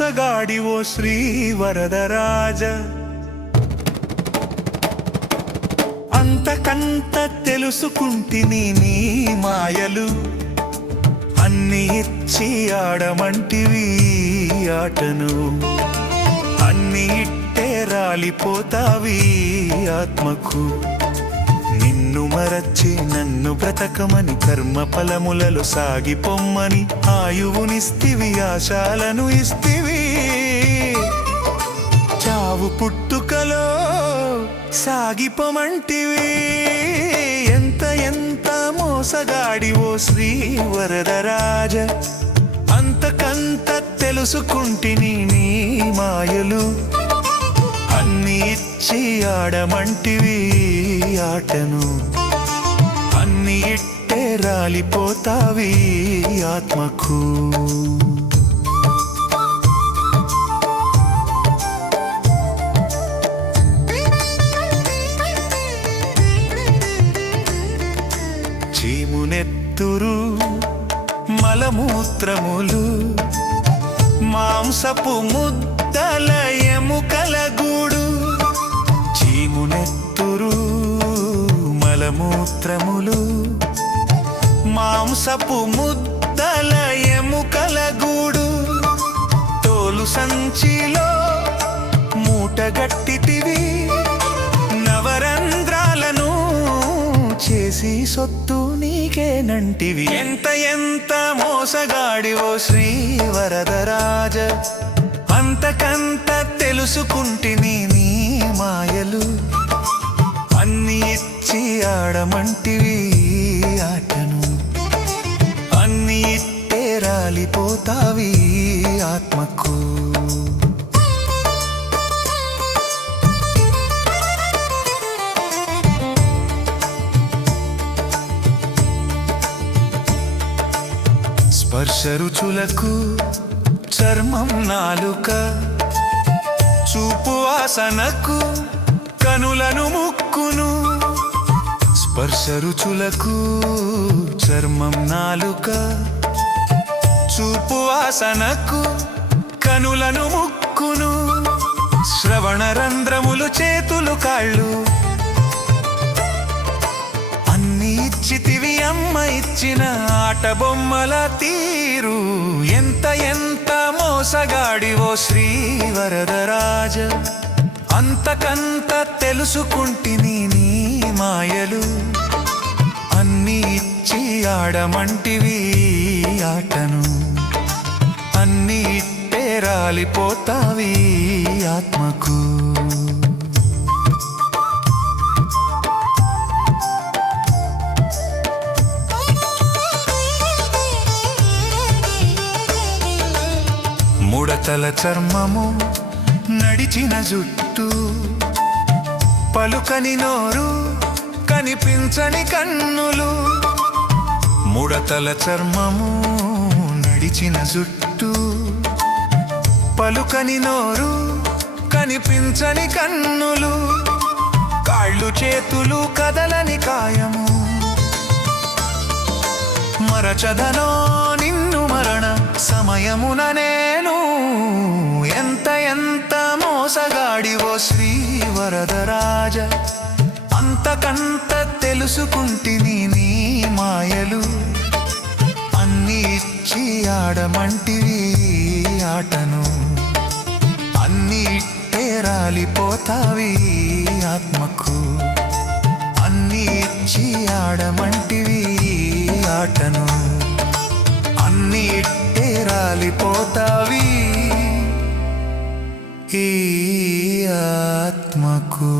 మోసగాడివో శ్రీ వరదరాజ. అంతకంత తెలుసుకుంటిని నీ మాయలు, అన్ని ఇచ్చి ఆడమంటివి ఆటను. అన్ని ఇట్టే రాలిపోతావి ఆత్మకు. నిన్ను మరచి నన్ను బ్రతకమని కర్మ ఫలములలో సాగిపొమ్మని ఆయువునిస్తివి, ఆశాలను ఇస్తివి. చావు పుట్టుకలో సాగిపోమంటివి. ఎంత ఎంత మోసగాడివో శ్రీ వరదరాజ. అంతకంత తెలుసుకుంటిని నీ మాయలు, అన్ని ఇచ్చి ఆడమంటివి ఆటను. అన్ని ఇట్టే రాలిపోతావి ఆత్మకు. చీమునెత్తురు మలమూత్రములు, మాంసపు ముద్దల ఎముకల గూడు. చీమునెత్తురు మలమూత్రములు, మాంసపు ముద్దల ఎముకల గూడు. తోలు సంచిలో మూటగట్టితివి, నవరంధ్రాలను చేసి సొత్తు నీకేనంటివి. ఎంత ఎంత మోసగాడివో శ్రీ వరదరాజ. అంతకంత తెలుసుకుంటిని నీ మాయలు, అన్ని ఇచ్చి ఆడమంటివి ఆటను. అన్ని ఇట్టే రాలిపోతావి ఆత్మకు. స్పర్శ రుచులకు చర్మం నాలుక, చూపు వాసనకు కనులను ముక్కును. స్పర్శ రుచులకు చర్మం నాలుక, చూపు వాసనకు కనులను ముక్కును. శ్రవణ రంధ్రములు చేతులు కాళ్ళు, అన్ని ఇచ్చితివి అమ్మ ఇచ్చిన ఆట బొమ్మల తీరు. ఎంత ఎంత మోసగాడివో శ్రీ వరదరాజ. అంతకంత తెలుసుకుంటిని నీ మాయలు, అన్ని ఇచ్చి ఆడమంటివి ఆటను. అన్ని ఇట్టే రాలిపోతావి ఆత్మకు. ముడతల చర్మము, నడిచిన జుట్టు, పలుకని నోరు, కనిపించని కన్నులు. ముడతల చర్మము, నడిచిన జుట్టు, పలుకని నోరు, కనిపించని కన్నులు. కాళ్ళు చేతులు కదలని కాయము, మరచదనో నిన్ను మరణ సమయమున నేను. ఎంత ఎంత మోసగాడివో శ్రీ వరదరాజ. అంతకంత తెలుసుకుంటిని నీ మాయలు, అన్ని ఇచ్చి ఆడమంటివి ఆటను. అన్ని ఇట్టే రాలిపోతావి ఆత్మకు. అన్ని ఇచ్చి ఆడమంటివి ఆటను. అన్ని ఇట్టే రాలిపోతావి ఈ ఆత్మకు.